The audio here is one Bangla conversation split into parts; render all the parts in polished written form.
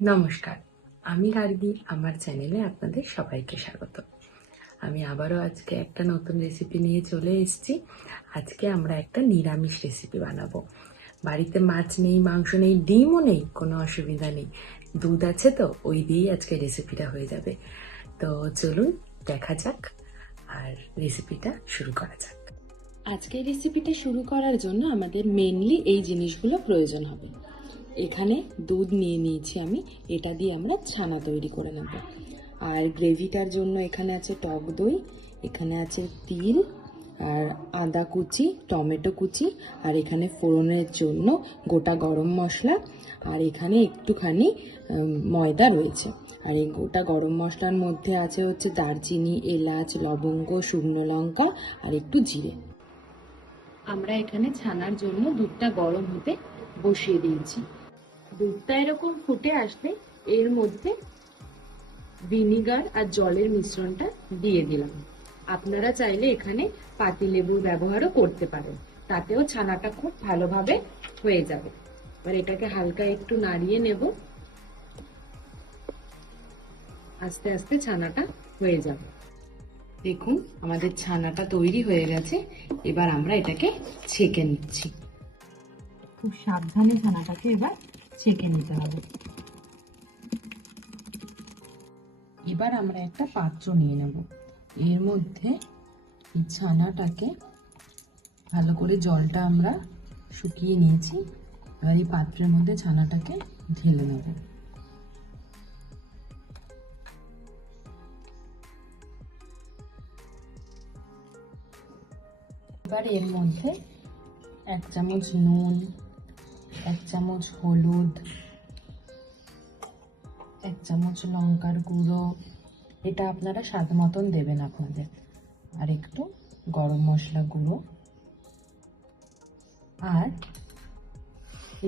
নমস্কার, আমি গার্গী। আমার চ্যানেলে আপনাদের সবাইকে স্বাগত। আমি আবারও আজকে একটা নতুন রেসিপি নিয়ে চলে এসেছি। আজকে আমরা একটা নিরামিষ রেসিপি বানাবো। বাড়িতে মাছ নেই, মাংস নেই, ডিমও নেই, কোনো অসুবিধা নেই, দুধ আছে, তো ওই দিয়েই আজকে রেসিপিটা হয়ে যাবে। তো চলুন দেখা যাক আর রেসিপিটা শুরু করা যাক। আজকের রেসিপিটা শুরু করার জন্য আমাদের মেনলি এই জিনিসগুলো প্রয়োজন হবে। এখানে দুধ নিয়ে নিয়েছি আমি, এটা দিয়ে আমরা ছানা তৈরি করে নেব। আর গ্রেভিটার জন্য এখানে আছে টক দই, এখানে আছে তিল আর আদা কুচি, টমেটো কুচি, আর এখানে ফোড়নের জন্য গোটা গরম মশলা, আর এখানে একটুখানি ময়দা রয়েছে। আর এই গোটা গরম মশলার মধ্যে আছে হচ্ছে দারচিনি, এলাচ, লবঙ্গ, শুকনো লঙ্কা আর একটু জিরে। আমরা এখানে ছানার জন্য দুধটা গরম হতে বসিয়ে দিয়েছি। দুধটা এরকম ফুটে আসলে এর মধ্যে ভিনিগার আর জলের মিশ্রণটা দিয়ে দিলাম। আপনারা চাইলে এখানে পাতিলেবুর ব্যবহারও করতে পারেন, তাতেও ছানাটা খুব ভালোভাবে হয়ে যাবে। এবার এটাকে হালকা একটু নাড়িয়ে নেব, আস্তে আস্তে ছানাটা হয়ে যাবে। দেখুন আমাদের ছানাটা তৈরি হয়ে গেছে। এবার আমরা এটাকে ছেঁকে নিচ্ছি। খুব সাবধানে ছানাটাকে এবার ছেঁকে নিতে হবে। এবার আমরা একটা পাত্র নিয়ে নেব, এর মধ্যে ছানাটাকে ভালো করে জলটা আমরা শুকিয়ে নিয়েছি। এবার এই পাত্রের মধ্যে ছানাটাকে ঢেলে নেব। এবার এর মধ্যে 1 চামচ নুন, 1 চামচ হলুদ, 1 চামচ লঙ্কার গুঁড়ো, এটা আপনারা স্বাদ মতন দেবেন আপনাদের, আর একটু গরম মশলা গুঁড়ো, আর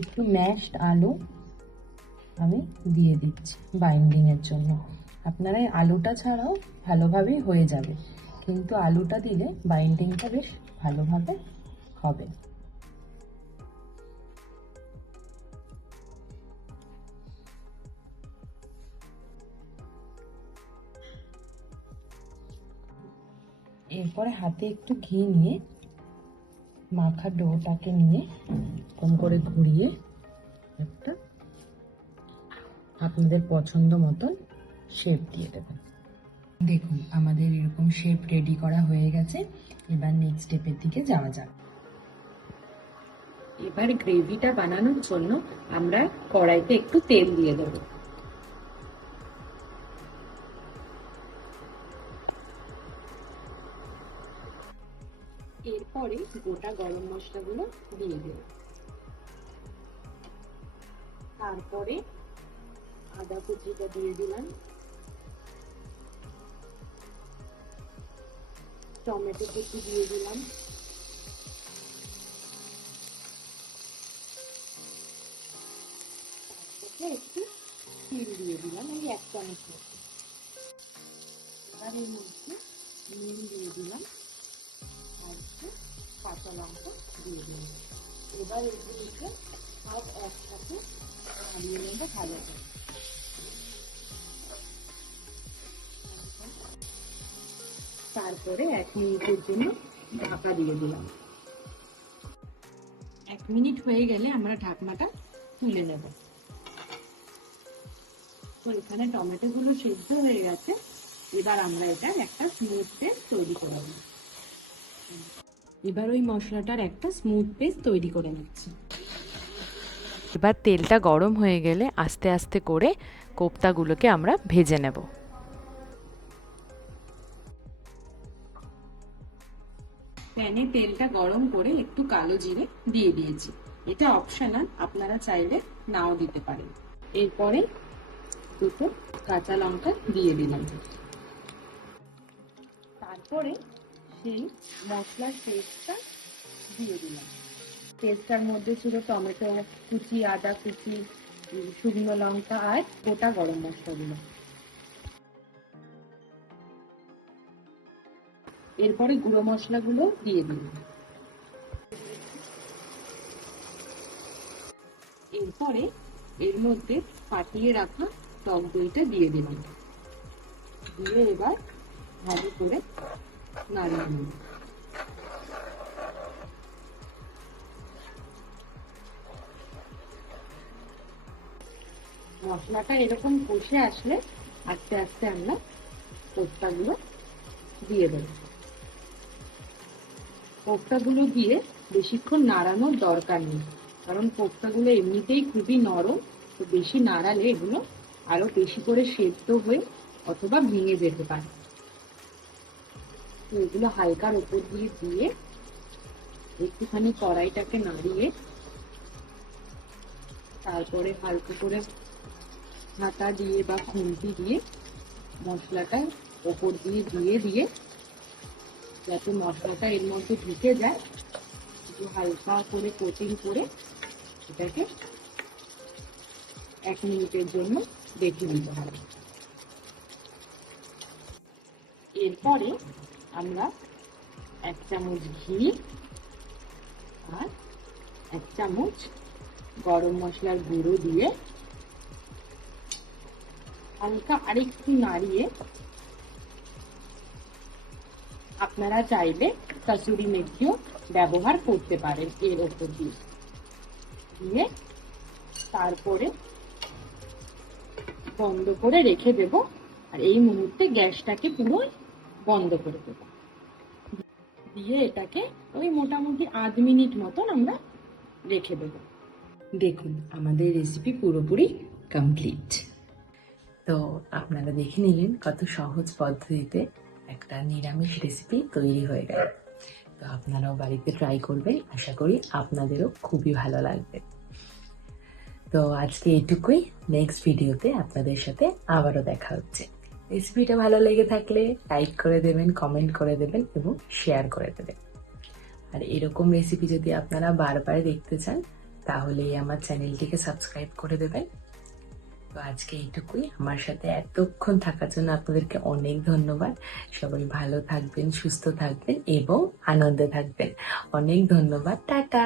একটু ম্যাশড আলু আমি দিয়ে দিচ্ছি বাইন্ডিং এর জন্য। আপনারা এই আলুটা ছাড়াও ভালোভাবেই হয়ে যাবে, কিন্তু আলুটা দিলে বাইন্ডিংটা বেশ ভালোভাবে হবে। এরপরে হাতে একটু ঘি নিয়ে মাখা ডোটাকে নিয়ে কম করে ঘুরিয়ে একটা আপনাদের পছন্দ মতন শেপ দিয়ে দেবেন। দেখুন আমাদের এরকম শেপ রেডি করা হয়ে গেছে। এবার নেক্সট স্টেপের দিকে যাওয়া যাক। এবার গ্রেভিটা বানানোর জন্য আমরা কড়াইতে একটু তেল দিয়ে দেব। এরপরে গোটা গরম মশলাগুলো দিয়ে দেব। তারপরে আদা কুচিটা দিয়ে দিলাম, টমেটো কুচি দিয়ে দিলাম, একটু তিল দিয়ে দিলাম, এই 1 চামচ মতো। এবার এর মধ্যে নুন দিয়ে দিলাম আর একটু কাঁচা লঙ্কা দিয়ে দিলাম। এবার এগুলোকে সব একসাথে নাড়িয়ে নেব ভালো করে। তারপরে 1 মিনিটের জন্য ঢাকা দিয়ে দিলাম। 1 মিনিট হয়ে গেলে আমরা ঢাকনাটা তুলে নেব। তো এখানে টমেটো গুলো সেদ্ধ হয়ে গেছে। এবার আমরা এটা একটা স্মুথ পেস্ট তৈরি করে নেব। এবার ওই মশলাটার একটা স্মুথ পেস্ট তৈরি করে নিচ্ছি। এবার তেলটা গরম হয়ে গেলে আস্তে আস্তে করে কোপ্তাগুলোকে আমরা ভেজে নেব। প্যানে তেলটা গরম করে একটু কালো জিরে দিয়ে দিয়েছি, এটা অপশনাল, আপনারা চাইলে নাও দিতে পারেন। এরপরে দুটো কাঁচা লঙ্কা দিয়ে দিলাম। তারপরে সেই মশলার পেস্টটা দিয়ে দিলাম। পেস্টটার মধ্যে ছিল টমেটো কুচি, আদা কুচি, শুকনো লঙ্কা আর গোটা গরম মশলাগুলো। এরপরে গুঁড়ো মশলাগুলো দিয়ে দিলাম। এরপরে এর মধ্যে ফাটিয়ে রাখা টক দইটা দিয়ে দিলাম, দিয়ে এবার ভালো করে নাড়িয়ে নেব। মশলাটা এরকম কষে আসলে আস্তে আস্তে আমরা কোফতাগুলো দিয়ে দেব। কোফতাগুলো দিয়ে বেশিক্ষণ নাড়ানোর দরকার নেই, কারণ কোফতাগুলো এমনিতেই খুবই নরম, তো বেশি নাড়ালে এগুলো আরো বেশি করে সেদ্ধ হয়ে অথবা ভেঙে যেতে পারে। তো এগুলো হালকার উপর দিয়ে দিয়ে একটুখানি কড়াইটাকে নাড়িয়ে তারপরে হালকা করে ঢাকা দিয়ে বা খুন্তি দিয়ে মশলাটা ওপর দিয়ে দিয়ে দিয়ে যাতে মশলাটা এর মধ্যে ঢুকে যায়, একটু হালকা করে কোটিং করে এটাকে 1 মিনিটের জন্য রেখে দিতে হবে। এরপরে আমরা 1 চামচ ঘি আর 1 চামচ গরম মশলার গুঁড়ো দিয়ে হালকা আরেকটু নাড়িয়ে, আপনারা চাইলে কাসুরি মেথিও ব্যবহার করতে পারেন এর ওপর দিয়ে তারপরে বন্ধ করে রেখে দেব। আর এই মুহূর্তে গ্যাসটাকে পুরো বন্ধ করে দেব, দিয়ে এটাকে ওই মোটামুটি 1/2 মিনিট মতন আমরা রেখে দেব। দেখুন আমাদের রেসিপি পুরোপুরি কমপ্লিট। তো আপনারা দেখে নিলেন কত সহজ পদ্ধতিতে একটা নিরামিষ রেসিপি তৈরি হয়ে গেল। তো আপনারাও বাড়িতে ট্রাই করবেন, আশা করি আপনাদেরও খুবই ভালো লাগবে। তো আজকে এইটুকুই, নেক্সট ভিডিওতে আপনাদের সাথে আবারও দেখা হচ্ছে। রেসিপিটা ভালো লেগে থাকলে লাইক করে দেবেন, কমেন্ট করে দেবেন এবং শেয়ার করে দেবেন। আর এরকম রেসিপি যদি আপনারা বারবার দেখতে চান তাহলে আমার চ্যানেলটিকে সাবস্ক্রাইব করে দেবেন। তো আজকে এইটুকুই, আমার সাথে এতক্ষণ থাকার জন্য আপনাদেরকে অনেক ধন্যবাদ। সবাই ভালো থাকবেন, সুস্থ থাকবেন এবং আনন্দে থাকবেন। অনেক ধন্যবাদ, টাটা।